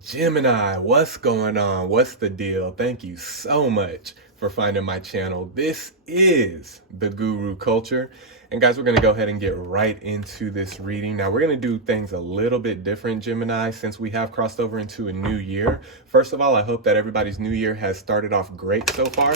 Gemini, what's going on? What's the deal? Thank you so much for finding my channel. This is the Guru Culture. And guys, we're going to go ahead and get right into this reading. Now, we're going to do things a little bit different, Gemini, since we have crossed over into a new year. First of all, I hope that everybody's new year has started off great so far.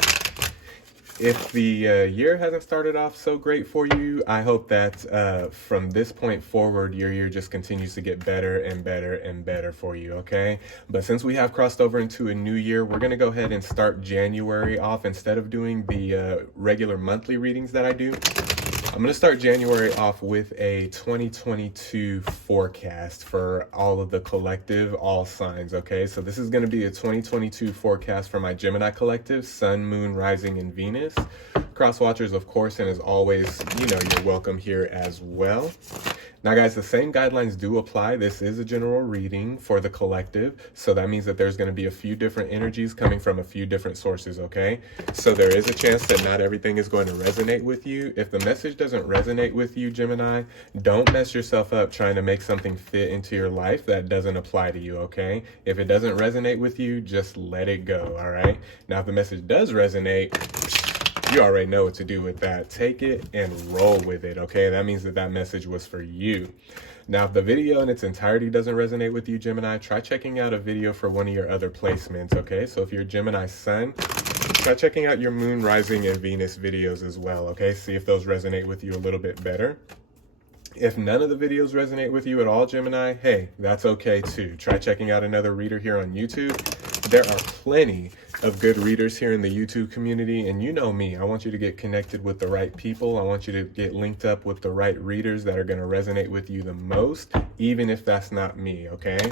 If the year hasn't started off so great for you, I hope that from this point forward, your year just continues to get better and better and better for you, okay? But since we have crossed over into a new year, we're going to go ahead and start January off. Instead of doing the regular monthly readings that I do, I'm going to start January off with a 2022 forecast for all of the collective, all signs, okay? So this is going to be a 2022 forecast for my Gemini collective, Sun, Moon, Rising, and Venus. Cross watchers, of course, and as always, you're welcome here as well. Now, guys, the same guidelines do apply. This is a general reading for the collective, so that means that there's going to be a few different energies coming from a few different sources, okay? So there is a chance that not everything is going to resonate with you. If the message doesn't resonate with you, Gemini, don't mess yourself up trying to make something fit into your life that doesn't apply to you, okay? If it doesn't resonate with you, just let it go, all right? Now, if the message does resonate, you already know what to do with that. Take it and roll with it, okay? That means that message was for you. Now, if the video in its entirety doesn't resonate with you, Gemini, try checking out a video for one of your other placements, okay? So if you're Gemini Sun, try checking out your Moon, Rising, and Venus videos as well, okay? See if those resonate with you a little bit better. If none of the videos resonate with you at all, Gemini, hey, that's okay too. Try checking out another reader here on YouTube. There are plenty of good readers here in the YouTube community, and you know me, I want you to get connected with the right people. I want you to get linked up with the right readers that are going to resonate with you the most, even if that's not me, okay?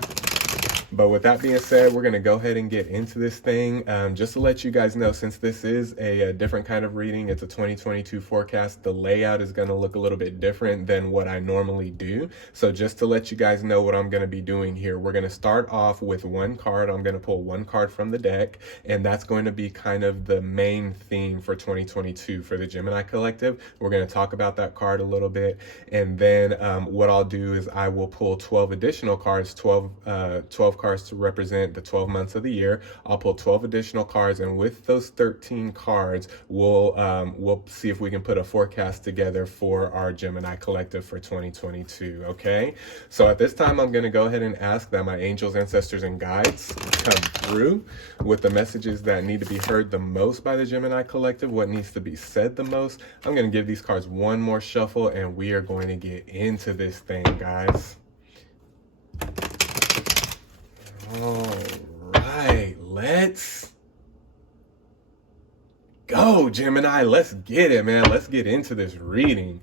But with that being said, we're going to go ahead and get into this thing. Just to let you guys know, since this is a different kind of reading, it's a 2022 forecast, the layout is going to look a little bit different than what I normally do. So just to let you guys know what I'm going to be doing here, we're going to start off with one card. I'm going to pull one card from the deck, and that's going to be kind of the main theme for 2022 for the Gemini Collective. We're going to talk about that card a little bit, and then what I'll do is I will pull 12 additional cards, 12 cards to represent the 12 months of the year. I'll pull 12 additional cards, and with those 13 cards, we'll see if we can put a forecast together for our Gemini collective for 2022, okay? So at this time, I'm going to go ahead and ask that my angels, ancestors, and guides come through with the messages that need to be heard the most by the Gemini collective, what needs to be said the most. I'm going to give these cards one more shuffle, and we are going to get into this thing, guys. All right, let's go, Gemini. Let's get it, man. Let's get into this reading.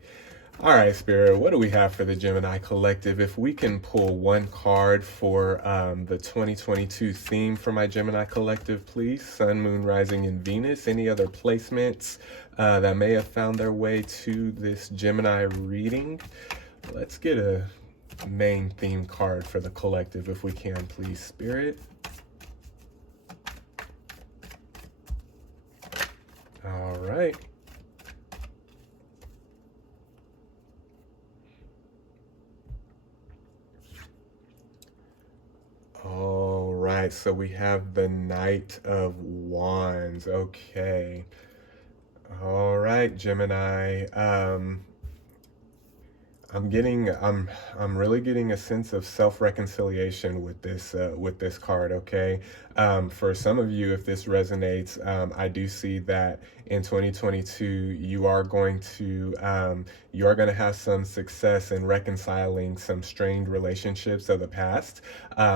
All right, Spirit, what do we have for the Gemini Collective? If we can pull one card for the 2022 theme for my Gemini Collective, please. Sun, Moon, Rising, and Venus. Any other placements that may have found their way to this Gemini reading? Let's get a main theme card for the collective if we can, please, Spirit. All right. All right, so we have the Knight of Wands. Okay. All right, Gemini. I'm really getting a sense of self-reconciliation with this card, okay? For some of you, if this resonates, I do see that in 2022 you are going to have some success in reconciling some strained relationships of the past.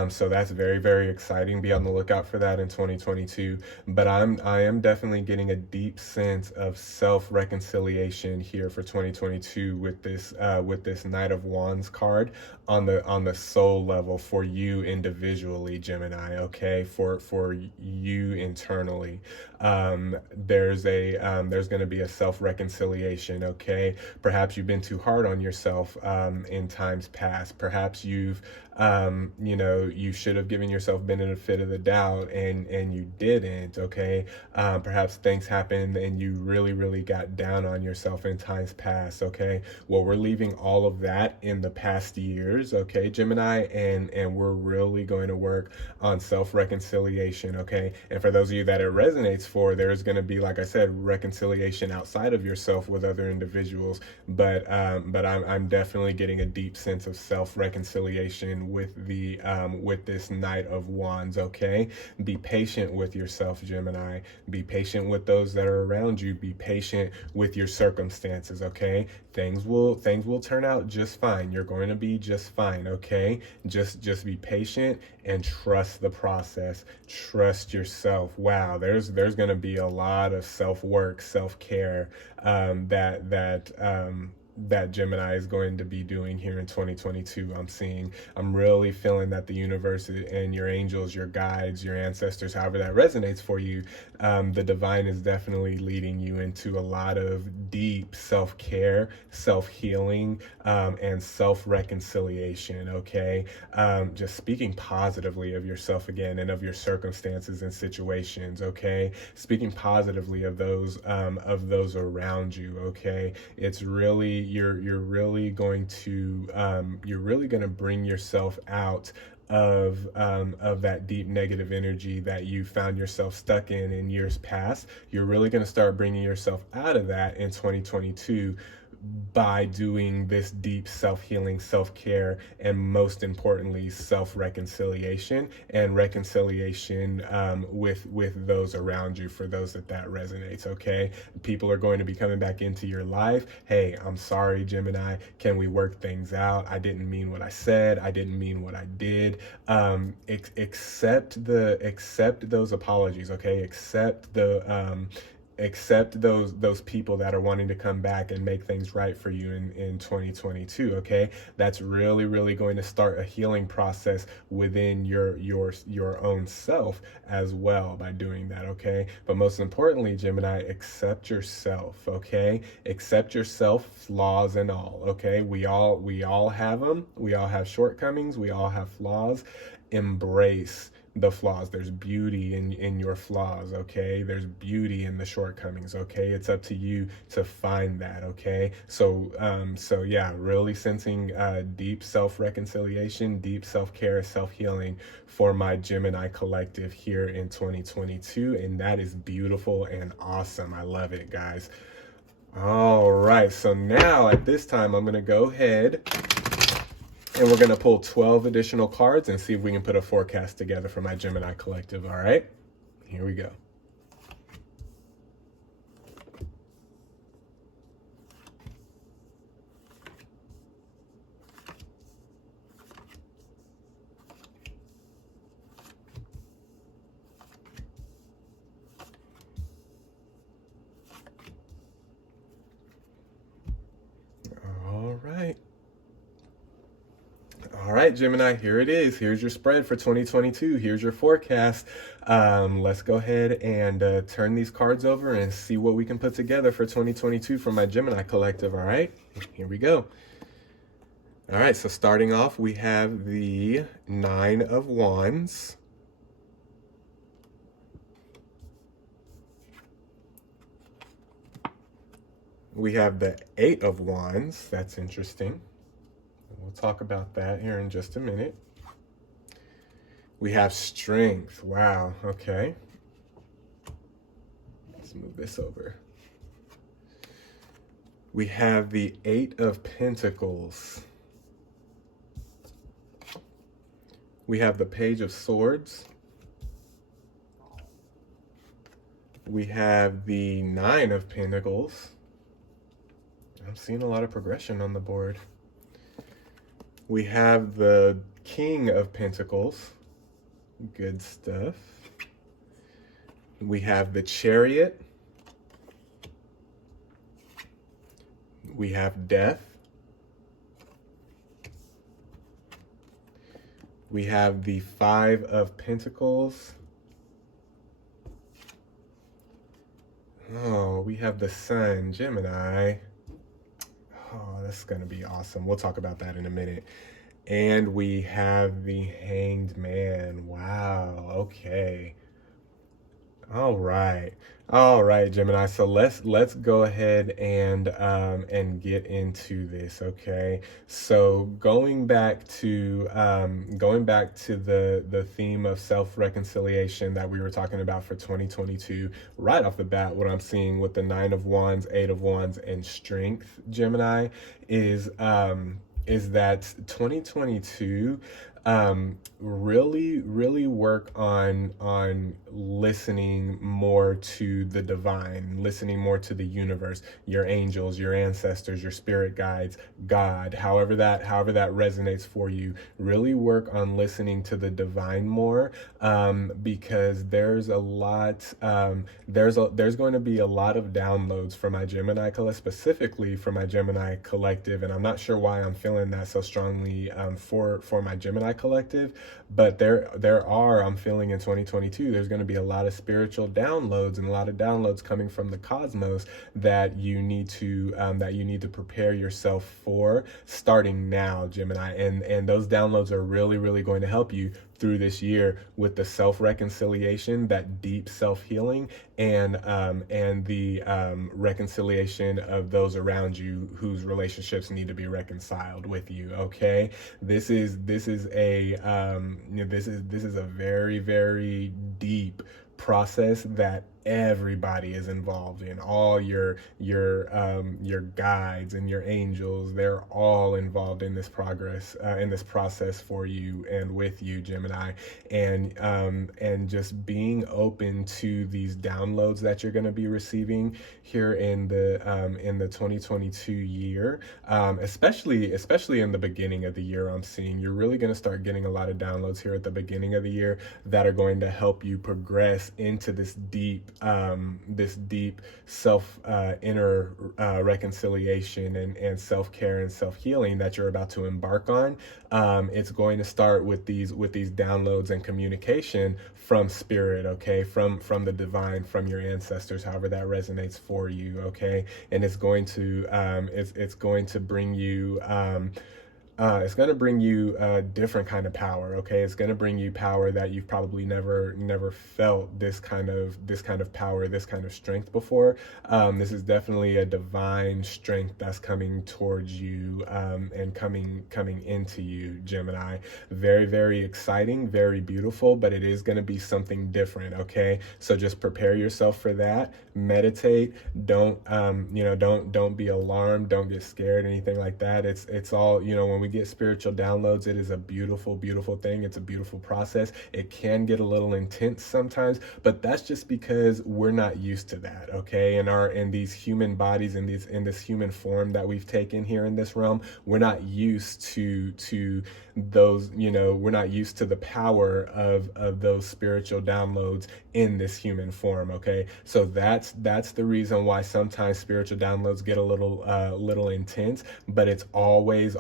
So that's very, very exciting. Be on the lookout for that in 2022. But I am definitely getting a deep sense of self-reconciliation here for 2022 with this Knight of Wands card on the soul level for you individually, Gemini, okay? For you internally. There's going to be a self-reconciliation, okay? Perhaps you've been too hard on yourself in times past. Perhaps you've You know, you should have given yourself benefit of the doubt, and you didn't, okay? Perhaps things happened and you really got down on yourself in times past, okay? Well, we're leaving all of that in the past years, okay, Gemini, and we're really going to work on self-reconciliation, okay? And for those of you that it resonates for, there's going to be, like I said, reconciliation outside of yourself with other individuals, but I'm definitely getting a deep sense of self-reconciliation with this Knight of Wands, okay? Be patient with yourself, Gemini. Be patient with those that are around you. Be patient with your circumstances, okay? Things will turn out just fine. You're going to be just fine, okay? Just be patient and trust the process. Trust yourself. Wow, there's going to be a lot of self-work, self-care that Gemini is going to be doing here in 2022. I'm really feeling that the universe and your angels, your guides, your ancestors, however that resonates for you, the divine is definitely leading you into a lot of deep self-care, self-healing, and self-reconciliation, okay? Just speaking positively of yourself again and of your circumstances and situations, okay? Speaking positively of those around you, okay? It's really, you're really going to bring yourself out of that deep negative energy that you found yourself stuck in years past. You're really going to start bringing yourself out of that in 2022 by doing this deep self-healing, self-care, and most importantly, self-reconciliation and reconciliation with those around you, for those that resonates, okay? People are going to be coming back into your life. Hey, I'm sorry, Gemini. Can we work things out? I didn't mean what I said. I didn't mean what I did. Accept those apologies, okay? Accept those people that are wanting to come back and make things right for you in 2022, okay? That's really going to start a healing process within your own self as well by doing that, okay? But most importantly, Gemini, accept yourself, okay? Accept yourself, flaws and all, okay? We all have them. We all have shortcomings. We all have flaws. Embrace the flaws. There's beauty in your flaws, okay? There's beauty in the shortcomings, okay? It's up to you to find that, okay? So yeah, really sensing deep self-reconciliation, deep self-care, self-healing for my Gemini collective here in 2022, and that is beautiful and awesome. I love it, guys. All right, so now at this time, I'm gonna go ahead and we're going to pull 12 additional cards and see if we can put a forecast together for my Gemini collective, all right? Here we go. All right. All right, Gemini, here it is. Here's your spread for 2022. Here's your forecast. Let's go ahead and turn these cards over and see what we can put together for 2022 for my Gemini collective, all right? Here we go. All right, so starting off, we have the Nine of Wands. We have the Eight of Wands. That's interesting. We'll talk about that here in just a minute. We have Strength. Wow, okay. Let's move this over. We have the Eight of Pentacles. We have the Page of Swords. We have the Nine of Pentacles. I'm seeing a lot of progression on the board. We have the King of Pentacles. Good stuff. We have the Chariot. We have Death. We have the Five of Pentacles. Oh, we have the Sun, Gemini. Oh, that's going to be awesome. We'll talk about that in a minute. And we have the Hanged Man. Wow. Okay. All right. All right, Gemini. So let's go ahead and get into this, okay? So going back to the theme of self-reconciliation that we were talking about for 2022, right off the bat, what I'm seeing with the Nine of Wands, Eight of Wands, and Strength, Gemini, is that 2022 really work on listening more to the divine, listening more to the universe, your angels, your ancestors, your spirit guides, God, however that resonates for you. Really work on listening to the divine more, because there's going to be a lot of downloads for my Gemini collective, specifically for my Gemini collective, and I'm not sure why I'm feeling that so strongly, for my Gemini collective, but I'm feeling in 2022 there's going to be a lot of spiritual downloads and a lot of downloads coming from the cosmos that you need to prepare yourself for starting now, Gemini, and those downloads are really going to help you through this year with the self-reconciliation, that deep self-healing, and the reconciliation of those around you whose relationships need to be reconciled with you. Okay, this is a very deep process that everybody is involved in. All your guides and your angels, they're all involved in this process for you and with you, Gemini, and just being open to these downloads that you're going to be receiving here in the 2022 year, especially in the beginning of the year. I'm seeing you're really going to start getting a lot of downloads here at the beginning of the year that are going to help you progress into this deep self inner reconciliation and self-care and self-healing that you're about to embark on. It's going to start with these downloads and communication from spirit, okay, from the divine, from your ancestors, however that resonates for you, okay, and it's going to bring you it's going to bring you a different kind of power, okay? It's going to bring you power that you've probably never felt, this kind of power, this kind of strength before. This is definitely a divine strength that's coming towards you, and coming into you, Gemini. Very exciting, very beautiful, but it is going to be something different, okay? So just prepare yourself for that. Meditate. Don't be alarmed. Don't get scared, anything like that. It's all, when we get spiritual downloads, it is a beautiful thing. It's a beautiful process. It can get a little intense sometimes, but that's just because we're not used to that, okay? In these human bodies, in this human form that we've taken here in this realm, we're not used to those, we're not used to the power of those spiritual downloads in this human form, okay? So that's the reason why sometimes spiritual downloads get a little intense, but it's always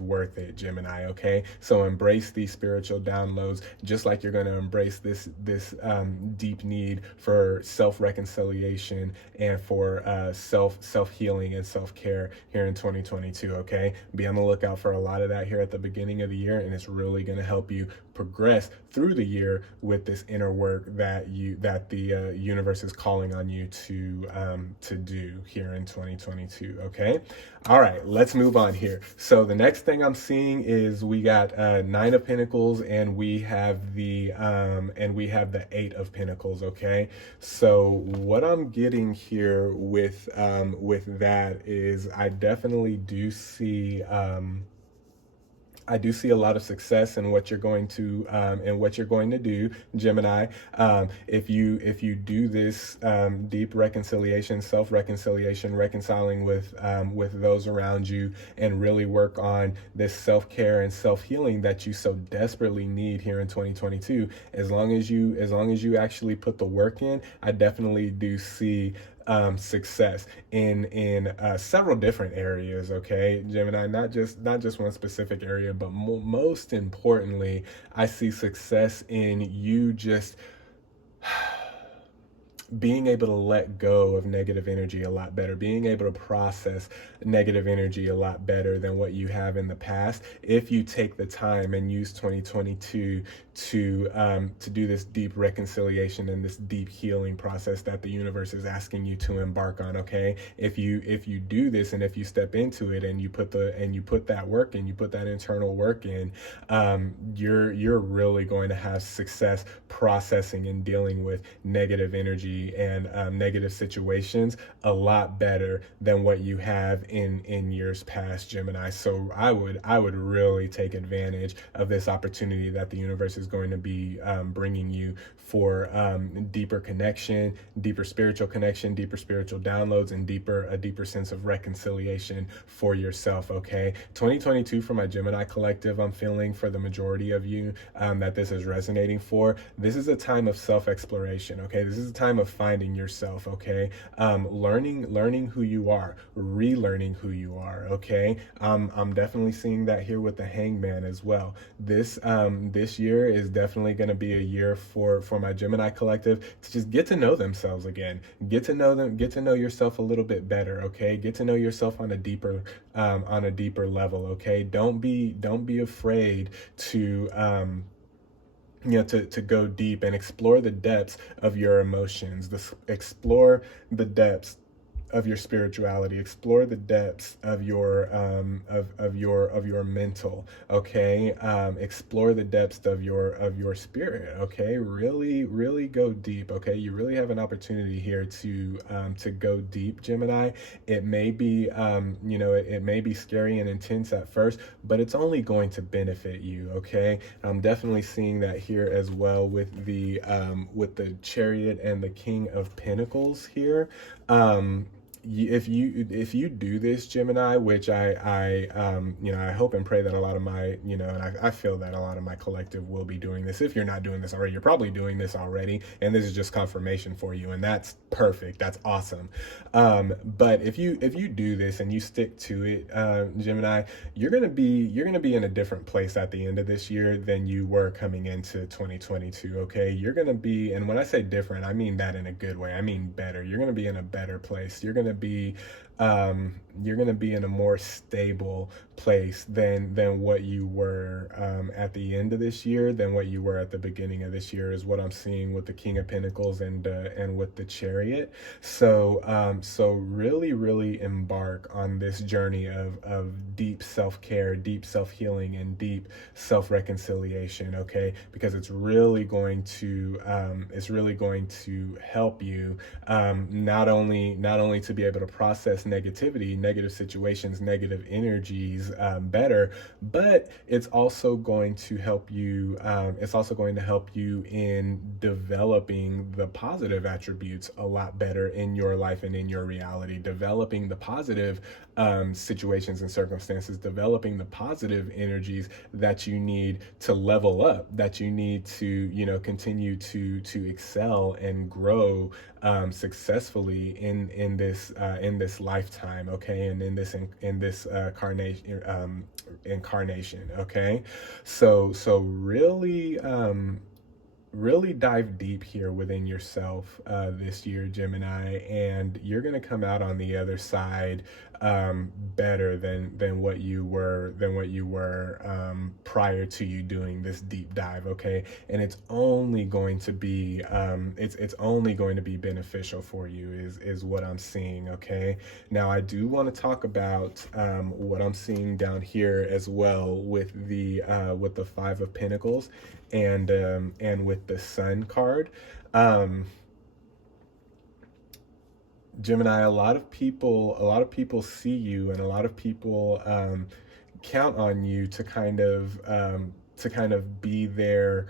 worth it, Gemini, okay? So embrace these spiritual downloads, just like you're going to embrace this deep need for self-reconciliation and for self-healing and self-care here in 2022, okay? Be on the lookout for a lot of that here at the beginning of the year, and it's really going to help you progress through the year with this inner work that the universe is calling on you to do here in 2022. Okay, all right, let's move on here. So the next thing I'm seeing is we got Nine of Pentacles, and we have the Eight of Pentacles. Okay, so what I'm getting here with that is I definitely do see. I do see a lot of success in what you're going to do, Gemini. If you do this deep reconciliation, self-reconciliation, reconciling with those around you, and really work on this self-care and self-healing that you so desperately need here in 2022, as long as you actually put the work in, I definitely do see success in several different areas, okay, Gemini, not just one specific area, but most importantly, I see success in you just being able to let go of negative energy a lot better, being able to process negative energy a lot better than what you have in the past, if you take the time and use 2022 to do this deep reconciliation and this deep healing process that the universe is asking you to embark on. Okay, if you do this, and if you step into it, and you put that work in, you put that internal work in, you're really going to have success processing and dealing with negative energy and negative situations a lot better than what you have in years past, Gemini. So I would really take advantage of this opportunity that the universe is going to be bringing you for deeper connection, deeper spiritual connection, deeper spiritual downloads, and a deeper sense of reconciliation for yourself. Okay, 2022 for my Gemini collective, I'm feeling for the majority of you that this is resonating for. This is a time of self-exploration. Okay, this is a time of finding yourself. Okay, learning who you are, relearning who you are. Okay, I'm definitely seeing that here with the Hangman as well. This year is definitely going to be a year for my Gemini collective to just get to know themselves again, get to know yourself a little bit better. Okay, get to know yourself on a deeper level. Okay, don't be afraid to to go deep and explore the depths of your emotions, explore the depths of your spirituality, explore the depths of your of your mental. Okay, explore the depths of your spirit. Okay, really go deep. Okay, you really have an opportunity here to go deep, Gemini. It may be it may be scary and intense at first, but it's only going to benefit you. Okay, I'm definitely seeing that here as well with the Chariot and the King of Pentacles here. If you do this, Gemini, which I hope and pray that a lot of my, and I feel that a lot of my collective will be doing this. If you're not doing this already, you're probably doing this already, and this is just confirmation for you, and that's perfect. That's awesome. But if you do this and you stick to it, Gemini, you're gonna be in a different place at the end of this year than you were coming into 2022. Okay, you're gonna be, and when I say different, I mean that in a good way. I mean better. You're gonna be in a better place. You're gonna be in a more stable place than what you were at the end of this year, than what you were at the beginning of this year, is what I'm seeing with the King of Pentacles and with the Chariot. So really embark on this journey of deep self-care, deep self-healing, and deep self-reconciliation. Okay, because it's really going to help you not only to be able to process negativity, negative situations, negative energies better, but it's also going to help you. It's also going to help you in developing the positive attributes a lot better in your life and in your reality. Developing the positive situations and circumstances, developing the positive energies that you need to level up, that you need to continue to excel and grow successfully in this lifetime. Okay, and in this incarnation. Okay, so really dive deep here within yourself this year, Gemini, and you're going to come out on the other side better than what you were prior to you doing this deep dive. Okay, and it's only going to be it's only going to be beneficial for you is what I'm seeing. Okay, now I do want to talk about what I'm seeing down here as well with the Five of Pentacles and with the Sun card. Gemini, a lot of people see you, and a lot of people count on you to kind of be their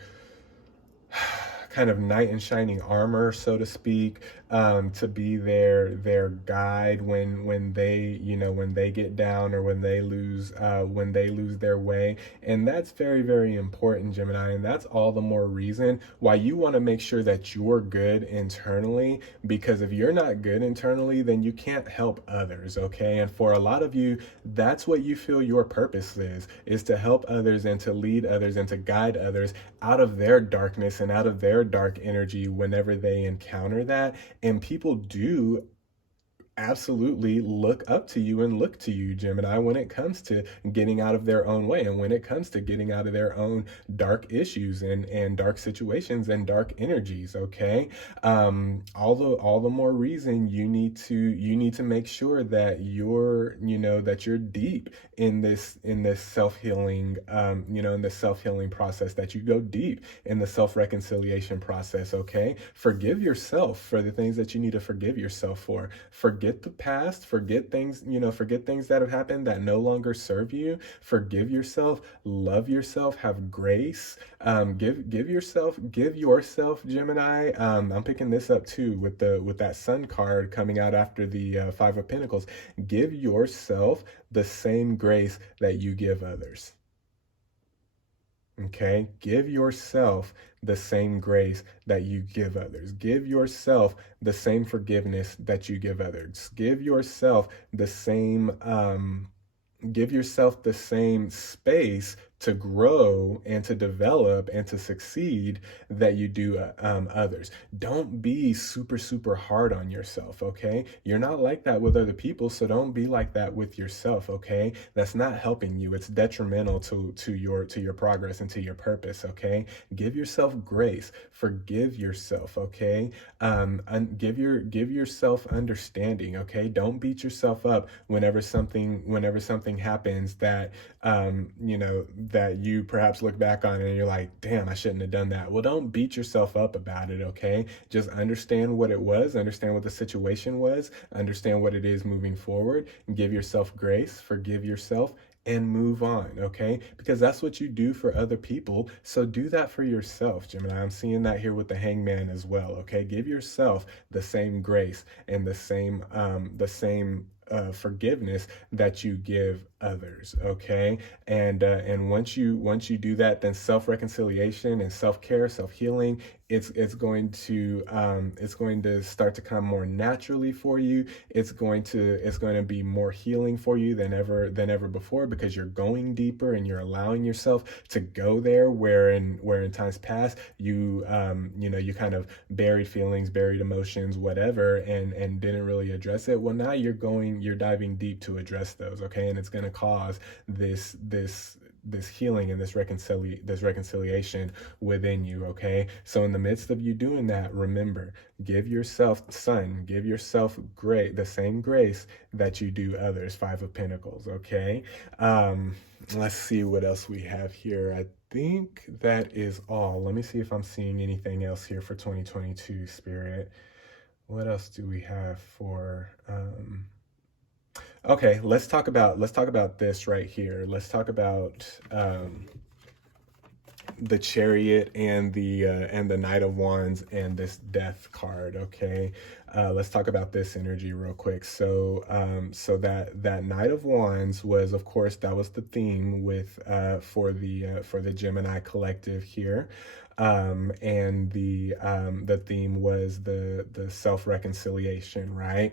kind of knight in shining armor, so to speak, to be their guide when they get down, or when they lose their way. And that's very, very important, Gemini, and that's all the more reason why you want to make sure that you're good internally, because if you're not good internally, then you can't help others. Okay, and for a lot of you, that's what you feel your purpose is to help others and to lead others and to guide others out of their darkness and out of their their dark energy whenever they encounter that. And people do absolutely look up to you and look to you, Gemini, when it comes to getting out of their own way and when it comes to getting out of their own dark issues and dark situations and dark energies. Okay. All the more reason you need to make sure that that you're deep in this self-healing, in this self-healing process, that you go deep in the self-reconciliation process. Okay. Forgive yourself for the things that you need to forgive yourself for. Forget the past, forget things that have happened that no longer serve you. Forgive yourself, love yourself, have grace. Give yourself, Gemini. I'm picking this up too with that Sun card coming out after the Five of Pentacles. Give yourself the same grace that you give others. Okay, give yourself the same grace that you give others. Give yourself the same forgiveness that you give others. Give yourself the same space to grow and to develop and to succeed that you do others. Don't be super, super hard on yourself, okay? You're not like that with other people, so don't be like that with yourself, okay? That's not helping you. It's detrimental to your progress and to your purpose, okay? Give yourself grace. Forgive yourself, okay? Give yourself understanding, okay? Don't beat yourself up whenever something happens that that you perhaps look back on and you're like, damn, I shouldn't have done that. Well, don't beat yourself up about it, okay? Just understand what it was, understand what the situation was, understand what it is moving forward, and give yourself grace, forgive yourself, and move on, okay? Because that's what you do for other people. So do that for yourself, Gemini. I'm seeing that here with the Hangman as well, okay? Give yourself the same grace and the same forgiveness that you give others, okay? And once you do that, then self-reconciliation and self-care, self-healing, it's going to start to come more naturally for you. It's going to be more healing for you than ever before, because you're going deeper and you're allowing yourself to go there where in times past you you kind of buried feelings, buried emotions, whatever, and didn't really address it. Well, now you're diving deep to address those, okay? And it's going to cause this healing and this reconciliation within you, okay? So in the midst of you doing that, remember, give yourself the same grace that you do others. Five of Pentacles, okay? Let's see what else we have here. I think that is all. Let me see if I'm seeing anything else here for 2022, Spirit. What else do we have for okay, let's talk about this right here. Let's talk about the Chariot and the Knight of Wands and this Death card, okay? Let's talk about this energy real quick. So that Knight of Wands was, of course, that was the theme with for the Gemini collective here. And the theme was the self-reconciliation, right?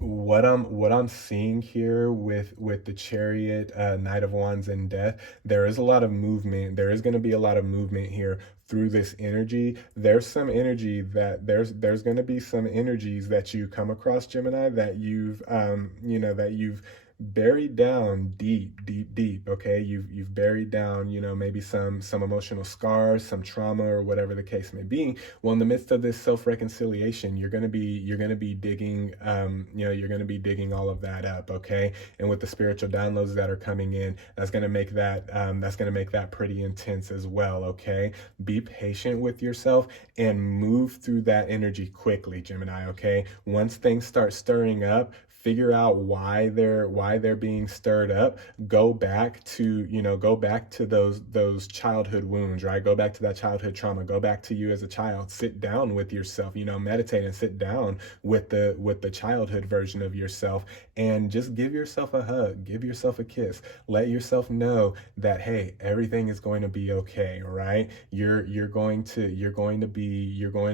What I'm seeing here with the Chariot, Knight of Wands, and Death, there is a lot of movement. There is going to be a lot of movement here through this energy. There's some energy that there's going to be some energies that you come across, Gemini, that you've buried down deep, okay? You've buried down, maybe some emotional scars, some trauma, or whatever the case may be. Well, in the midst of this self-reconciliation, you're gonna be digging, you're gonna be digging all of that up, okay? And with the spiritual downloads that are coming in, that's gonna make that pretty intense as well, okay? Be patient with yourself and move through that energy quickly, Gemini, okay? Once things start stirring up, figure out why they're being stirred up. Go back to those childhood wounds, right? Go back to that childhood trauma. Go back to you as a child. Sit down with yourself, meditate and sit down with the childhood version of yourself, and just give yourself a hug, give yourself a kiss. Let yourself know that, hey, everything is going to be okay, right? You're going to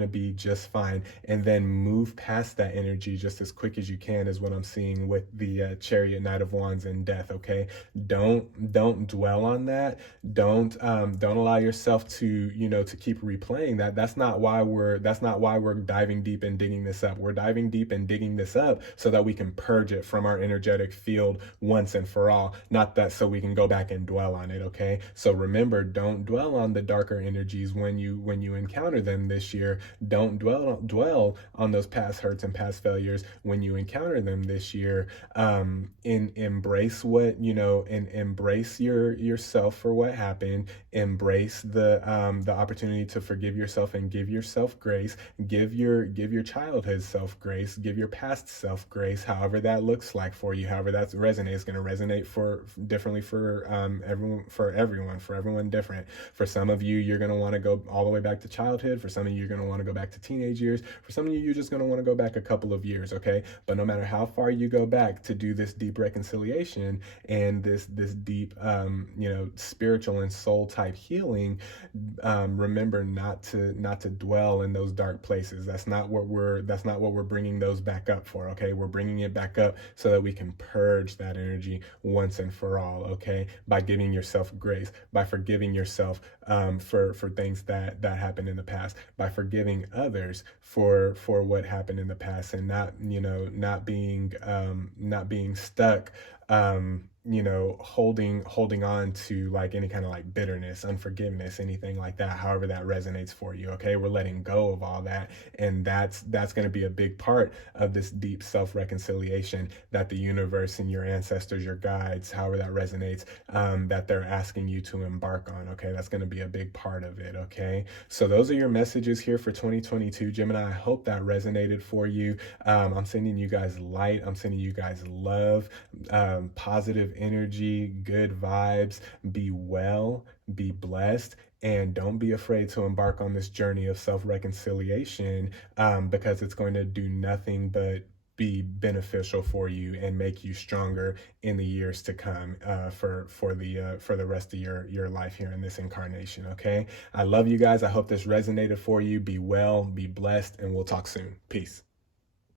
be just fine. And then move past that energy just as quick as you can, is what I'm I'm seeing with the Chariot, Knight of Wands, and Death. Okay, don't dwell on that. Don't allow yourself to, to keep replaying that. That's not why we're diving deep and digging this up. We're diving deep and digging this up so that we can purge it from our energetic field once and for all. Not that so we can go back and dwell on it. Okay, so remember, don't dwell on the darker energies when you encounter them this year. Don't dwell on those past hurts and past failures when you encounter them this year. Embrace what and embrace yourself for what happened. Embrace the opportunity to forgive yourself and give yourself grace. Give your childhood self grace. Give your past self grace. However that looks like for you. However that resonates. It's going to resonate differently for everyone different. For some of you, you're going to want to go all the way back to childhood. For some of you, you're going to want to go back to teenage years. For some of you, you're just going to want to go back a couple of years. Okay, but no matter how far you go back to do this deep reconciliation and this deep spiritual and soul type healing, remember not to dwell in those dark places. That's not what we're bringing those back up for. Okay, we're bringing it back up so that we can purge that energy once and for all. Okay, by giving yourself grace, by forgiving yourself for things that happened in the past, by forgiving others for what happened in the past, and not being stuck holding on to like any kind of like bitterness, unforgiveness, anything like that, however that resonates for you. Okay, we're letting go of all that, and that's going to be a big part of this deep self-reconciliation that the universe and your ancestors, your guides, however that resonates, that they're asking you to embark on. Okay, that's going to be a big part of it. Okay, so those are your messages here for 2022, Gemini. I hope that resonated for you. I'm sending you guys light. I'm sending you guys love, positive energy, good vibes. Be well, be blessed, and don't be afraid to embark on this journey of self-reconciliation, because it's going to do nothing but be beneficial for you and make you stronger in the years to come, for the rest of your life here in this incarnation. Okay, I love you guys. I hope this resonated for you. Be well, be blessed, and we'll talk soon. Peace.